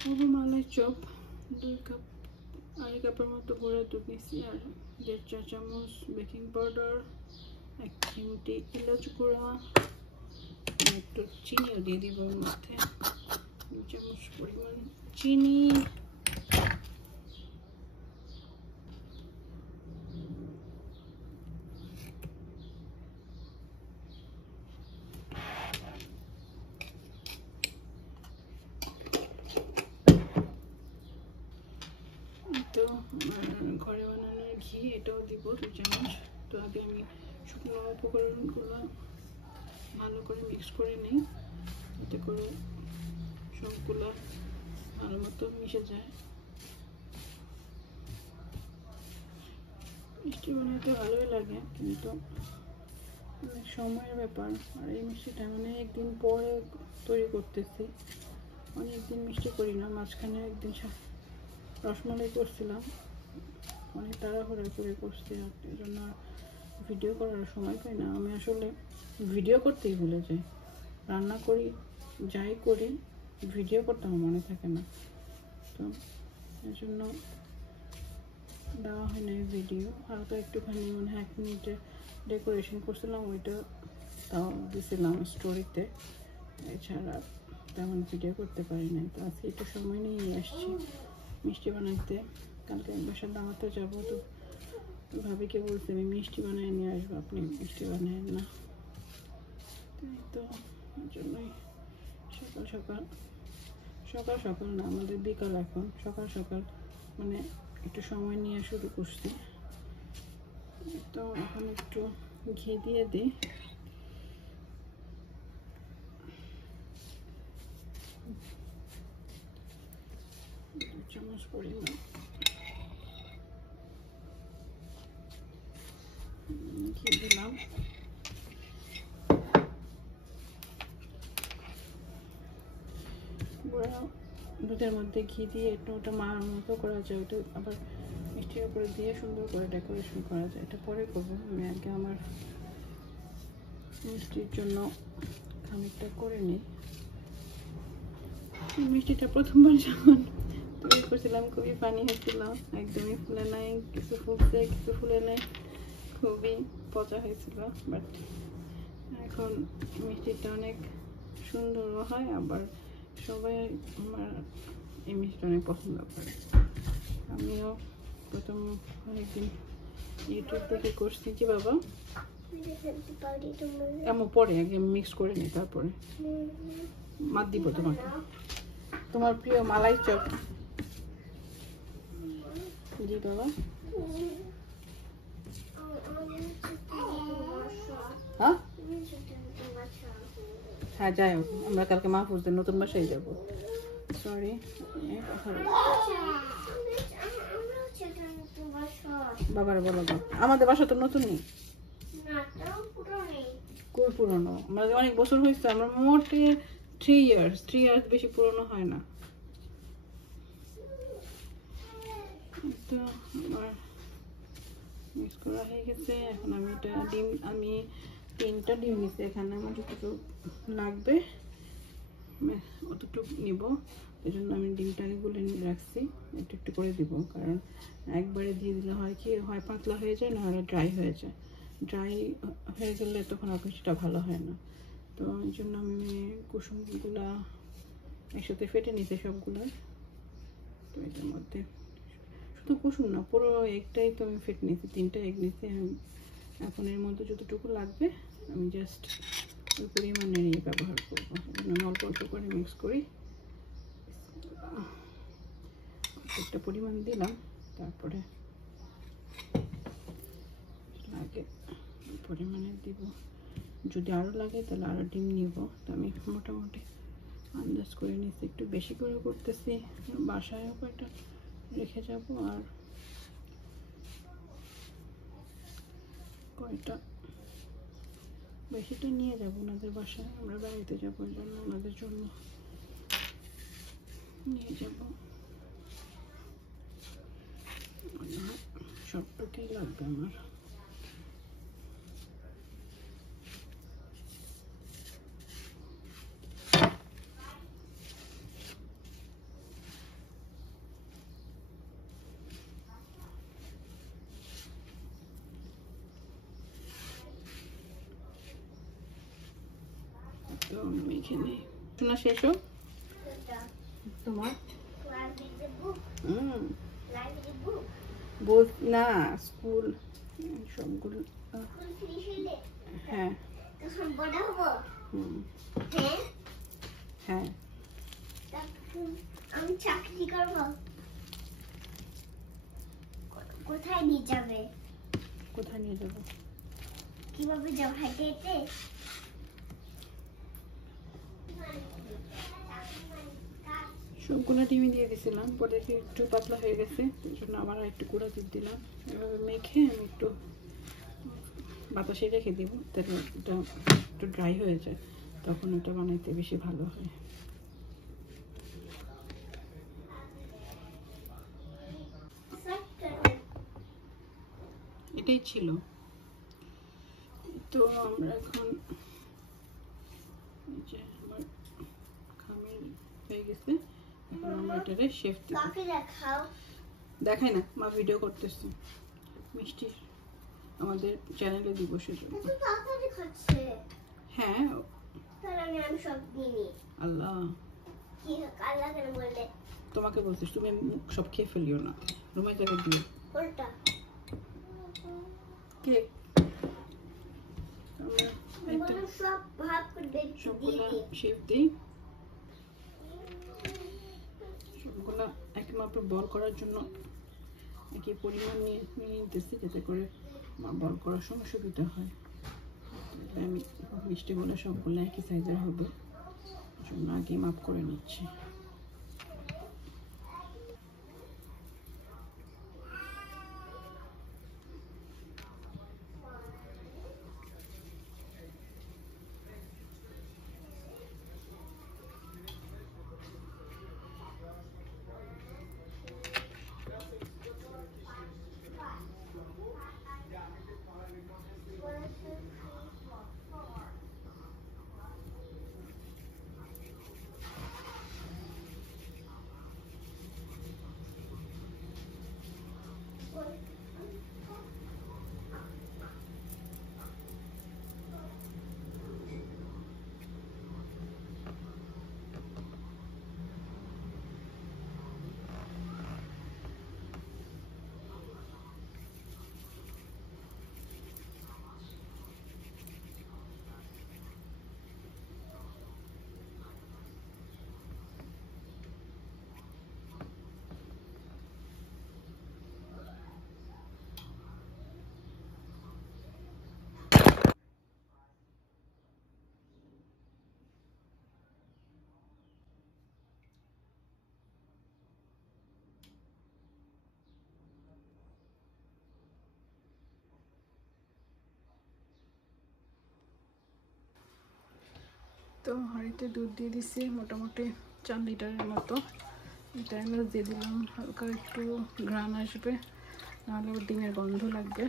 পুরো মালাই chop 2 cup, আড়াই কাপের মতো গুঁড়া দুধ নিচ্ছি, আর 1.5 চা চামচ বেকিং পাউডার, 1 চিমটি এলাচ গুঁড়া, একটু চিনিও দিয়ে দিব ওর মধ্যে, 2 চামচ পরিমাণ চিনি, তো ঘরে বানানোর ঘি এটাও দিব 2 চামচ। তো আগে আমি শুকনো উপকরণগুলো ভালো করে মিক্স করে নিই, এতে করে সবগুলো ভালো মতো মিশে যায়। মিষ্টি বানাতে ভালোই লাগে, কিন্তু অনেক সময়ের ব্যাপার। আর এই মিষ্টিটা মানে একদিন পরে তৈরি করতেছি, অনেকদিন মিষ্টি করি না। মাঝখানে একদিন রসমালাই করছিলাম, অনেক তাড়াহুড়ো করে করছি, আর এই জন্য ভিডিও করার সময় পাই না। আমি আসলে ভিডিও করতেই ভুলে যাই, রান্না করি যাই করি, ভিডিও করতে আমার মনে থাকে না। তো এই জন্য দেওয়া হয় না ভিডিও। হালকা একটুখানি মানে 1 মিনিটের ডেকোরেশন করছিলাম, ওইটা তাও দিয়েছিলাম স্টোরিতে, এছাড়া তেমন ভিডিও করতে পারি না। তো আজকে একটু সময় নিয়ে আসছি মিষ্টি বানাইতে। কালকে বাসার দাওয়াতে যাবো, তো ভাবিকে বলছি আমি মিষ্টি বানিয়ে নিয়ে আসবো, আপনি মিষ্টি বানায় না। তো এই জন্যই সকাল সকাল না, আমাদের বিকাল এখন, সকাল মানে একটু সময় নিয়ে শুরু করছি। তো এখন একটু ঘি দিয়ে দিই, 2 চামচ পরিমাণ ঘি দিলাম। দুধের মধ্যে ঘি দিয়ে একটু ওটা মার মতো করা যায়, ওটা আবার মিষ্টির উপরে দিয়ে সুন্দর করে ডেকোরেশন করা যায়। এটা পরে করবো, আমি আগে আমার মিষ্টির জন্য খানিকটা করে নিই। মিষ্টিটা প্রথমবার যখন তৈরি করছিলাম খুবই পানি হয়েছিল, একদমই ফুলে নাই, কিছু ফুলছে কিছু ফুলে নাই, খুবই পচা হয়েছিল। বাট এখন মিষ্টিটা অনেক সুন্দরও হয়, আবার সবাই আমার এই মিষ্টিটা অনেক পছন্দ করে। আমিও প্রথম অনেকদিন ইউটিউব থেকে করছি। কি বাবা এমন পরে আগে মিক্স করে নিই, তারপরে মাত দিব তোমাকে। তোমার প্রিয় মালাই চপ। জি বাবা, হ্যাঁ হ্যাঁ যাই হোক, আমরা কালকে মাহফুজদের নতুন বাসায় যাবো। সরি, বাবার বলো, আমাদের বাসা তো নতুন নেই, কোন পুরনো, আমাদের অনেক বছর হয়েছে, আমরা মোটে 3 ইয়ার্স বেশি পুরনো হয় না। তো আমার মিক্স করা হয়ে গেছে। এখন আমি এটা ডিম, আমি 3টা ডিম নিচ্ছি, এখানে আমার যতটুকু লাগবে অতটুকু নিব। এই জন্য আমি ডিমটা গুলে রাখছি, একটু একটু করে দিব, কারণ একবারে দিয়ে দিলে হয় কি, হয় পাতলা হয়ে যায়, না হলে ড্রাই হয়ে যায়। ড্রাই হয়ে গেলে তখন আর কিছুটা ভালো হয় না। তো এই জন্য আমি কুসুমগুলা একসাথে ফেটে নিতে সবগুলো। তো এটার মধ্যে শুধু কুসুম না, পুরো এগটাই তো আমি ফেটে নিয়েছি, 3টা এগ নিয়েছি। এখন এর মধ্যে যতটুকু লাগবে আমি জাস্ট ওই পরিমাণে নিয়ে ব্যবহার করবো। আমি অল্প অল্প করে মিক্স করি, একটা পরিমাণ দিলাম, তারপরে লাগে পরিমাণে দিব। যদি আরও লাগে তাহলে আরও ডিম নিব। তো আমি মোটামুটি আন্দাজ করে নিচ্ছি, একটু বেশি করে করতেছি, বাসায়ও কয়টা রেখে যাব, আর কয়টা বেশিটা নিয়ে যাব ওনাদের বাসায়, আমরা বাড়িতে যাবো, ওই জন্য ওনাদের জন্য নিয়ে যাব। সবটুকুই লাগবে আমার। তো মেখে নেই। শোনা শেষ হোক তোমার। বল না, স্কুল সবগুলো। হ্যাঁ হ্যাঁ আমি চাকরি করব। কোথায় নিয়ে যাবে? কোথায় নিয়ে যাবো? কিভাবে যাবো? হেঁটে হেঁটে? সবগুলো ডিমই দিয়ে দিয়েছিলাম, পরে একটু পাতলা হয়ে গেছে, এই জন্য আবার একটু গুঁড়া দুধ দিলাম। এভাবে মেখে আমি একটু বাতাসে রেখে দিব, তাহলে এটা একটু ড্রাই হয়ে যায়, তখন ওটা বানাইতে বেশি ভালো হয়। এটাই ছিল। তো আমরা এখন আমার খামির হয়ে গেছে, এখন আমরা এটারে শেফ দিব। দেখাই না, মা ভিডিও করতেছে, মিষ্টি আমাদের চ্যানেলে দিব সেজন্য। হ্যাঁ আল্লাহ, তোমাকে বলছিস, তুমি সব খেয়ে ফেলিও না, রুমে যাবে দিও। কেক সবগুলা শেপ দিই, সবগুলা একই মাপে বল করার জন্য একই পরিমাণ নিয়ে নিতেছি, যাতে করে বল করার সময় সুবিধা হয়। আমি মিষ্টিগুলো সবগুলো একই সাইজের হবে, জন্য আগে মাপ করে নিচ্ছি। তো হাঁড়িতে দুধ দিয়ে দিচ্ছি মোটামুটি 4 লিটারের মতো। এটা এলাচ দিয়ে দিলাম, হালকা একটু ঘ্রাণ আসবে, নাহলে ডিমের গন্ধ লাগবে।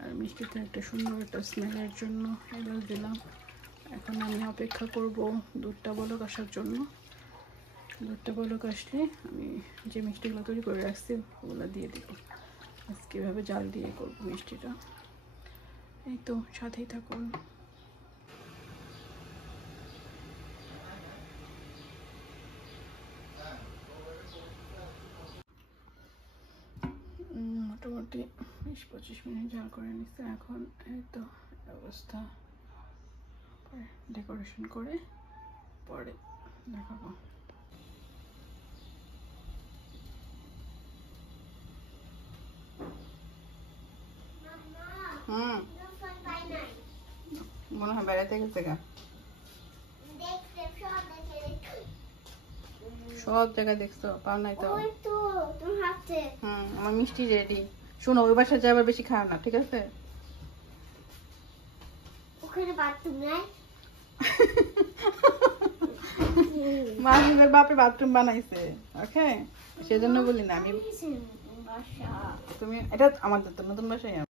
আর মিষ্টিতে একটা সুন্দর একটা স্মেলের জন্য এলাচ দিলাম। এখন আমি অপেক্ষা করব দুধটা বলক আসার জন্য। দুধটা বলক আসলে আমি যে মিষ্টিগুলো তৈরি করে রাখছি ওগুলো দিয়ে দিব। আজকে এভাবে জাল দিয়ে করবো মিষ্টিটা। এই তো, সাথেই থাকুন। মোটামুটি 20-25 মিনিট জাল করে নিচ্ছে। এখন এই তো অবস্থা, ডেকোরেশন করে পরে দেখাবো। মনে হয় বেড়াতে গেছে গা, সব জায়গায় দেখছো, পাও নাই তো। আমার মিষ্টি রেডি। শোনো, ওই বাসায় যাবার বেশি খাও না, ঠিক আছে? ওখানে বাথরুম নাই। মাহিমের বাপে বাথরুম বানাইছে, ওকে, সেজন্য বলি না আমি। তুমি এটা আমাদের তো নতুন বাসায়।